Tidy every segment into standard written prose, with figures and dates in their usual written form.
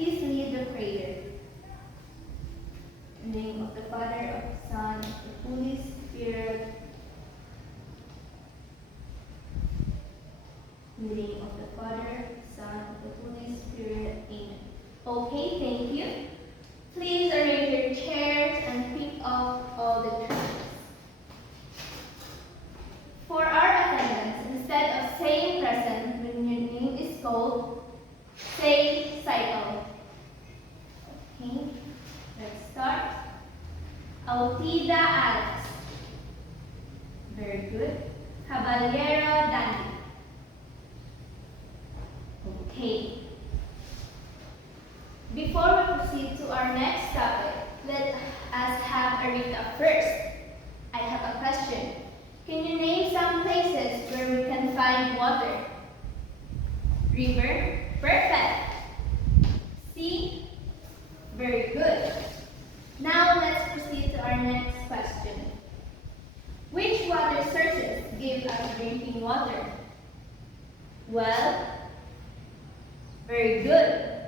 please lead the prayer. In the name of the Father, of the Son, of the Holy Spirit. In the name of the Father, Son, of the Holy Spirit. Amen. Okay, thank you. Please arrange your chairs and pick off all the chairs. For our attendance, instead of saying present when your name is called, say cycle. Okay, let's start. Autida Alex. Very good. Caballero Danny. Okay. Before we proceed to our next topic, let us have a recap first. I have a question. Can you name some places where we can find water? River? Perfect. Sea? Very good. Now let's proceed to our next question. Which water sources give us drinking water? Well, very good.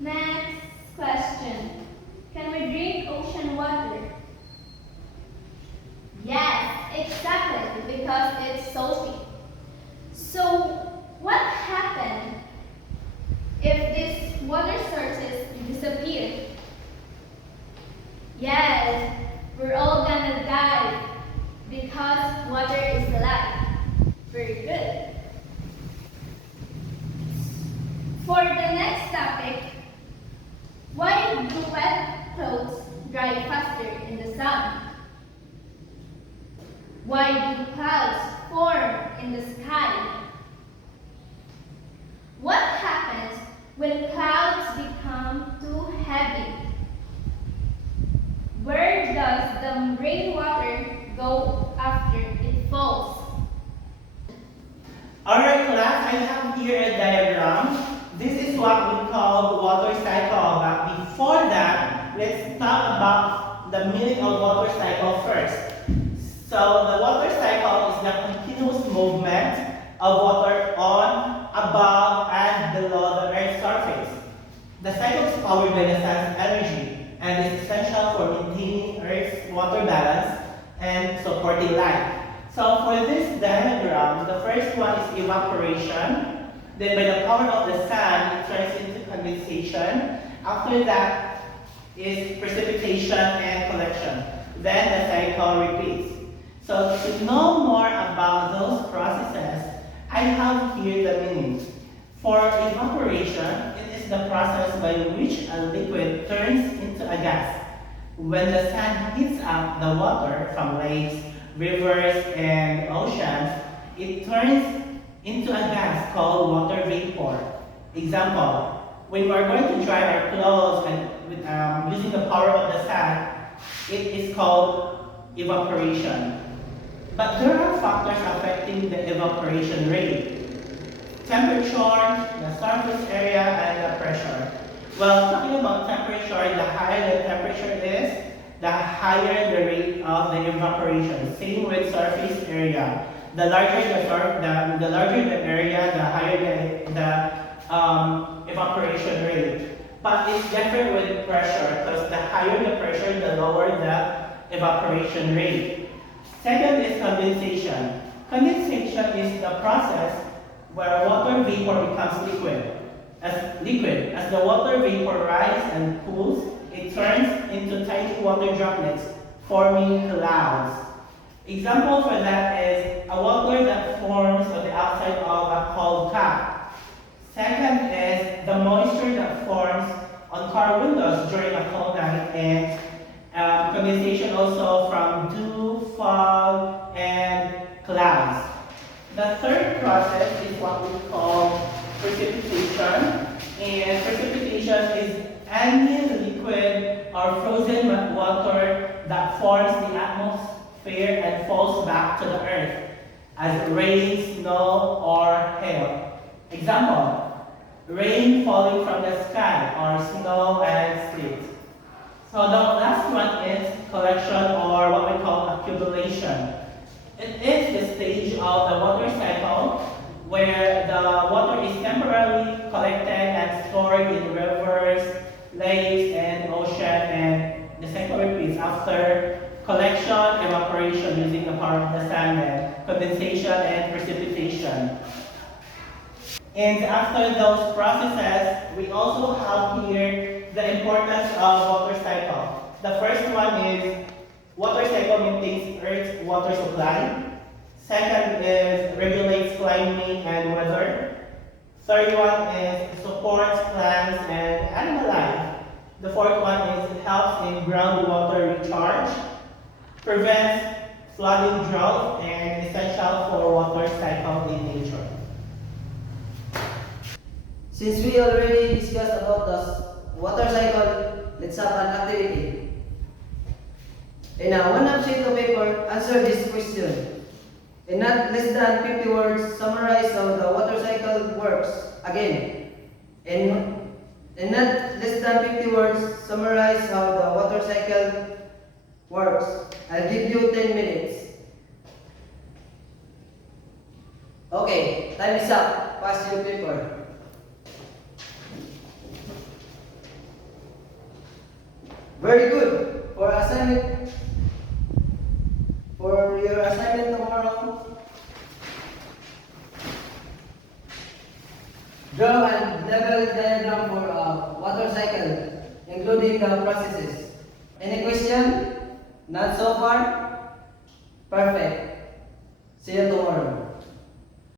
Next question. Can we drink ocean water? Yes, exactly, because it's salty. So, what happened if these water sources disappear? Yes, we're all gonna die because water is life. Very good. For the next topic, why do wet clothes dry faster in the sun? Why do clouds form in the sky? What happens when clouds become too heavy? Where does the rainwater go after it falls? Alright class, I have here a diagram. This is what we call the water cycle. But before that, let's talk about the meaning of water cycle first. So the water cycle is the continuous movement of water on, above, and below the Earth's surface. The cycle is powered by the sun's energy and is essential for maintaining Earth's water balance and supporting life. So for this diagram, the first one is evaporation. Then by the power of the sun, it turns into condensation. After that is precipitation and collection. Then the cycle repeats. So to know more about those processes, I have here the meaning. For evaporation, it is the process by which a liquid turns into a gas. When the sun heats up the water from lakes, rivers, and oceans, it turns into a gas called water vapor. Example, when we are going to dry our clothes and using the power of the sun, it is called evaporation. But there are factors affecting the evaporation rate. Temperature, the surface area, and the pressure. Well, talking about temperature, the higher the temperature is, the higher the rate of the evaporation. Same with surface area. The larger the area, the higher the evaporation rate. But it's different with pressure, because the higher the pressure, the lower the evaporation rate. Second is condensation. Condensation is the process where water vapor becomes liquid. As the water vapor rises and cools, it turns into tiny water droplets, forming clouds. Example for that is a water that forms on the outside of a cold cup. Second is the moisture that forms on car windows during a cold night, and condensation also from dew, fog, and clouds. The third process is what we call precipitation. And precipitation is any liquid or frozen water that forms the atmosphere and falls back to the earth as rain, snow, or hail. Example, rain falling from the sky or snow and sleet. So the last one is collection, or what we call accumulation. It is the stage of the water cycle where the water is temporarily collected and stored in rivers, lakes, and ocean, and the cycle repeats after collection, evaporation using the power of the sun, and condensation and precipitation. And after those processes, we also have here the importance of water cycle. The first one is water cycle maintains Earth's water supply. Second is regulates climate and weather. Third one is supports plants and animal life. The fourth one is helps in groundwater recharge, prevents flooding, drought, and essential for water cycle in nature. Since we already discussed about the water cycle, let's have an activity. In a one-up sheet of paper, answer this question. In not less than 50 words, summarize how the water cycle works. Again, in not less than 50 words, summarize how the water cycle works. I'll give you 10 minutes. Okay, time is up. Pass your paper. Very good. For your assignment tomorrow, draw a level diagram for a water cycle, including the processes. Any question? Not so far? Perfect. See you tomorrow.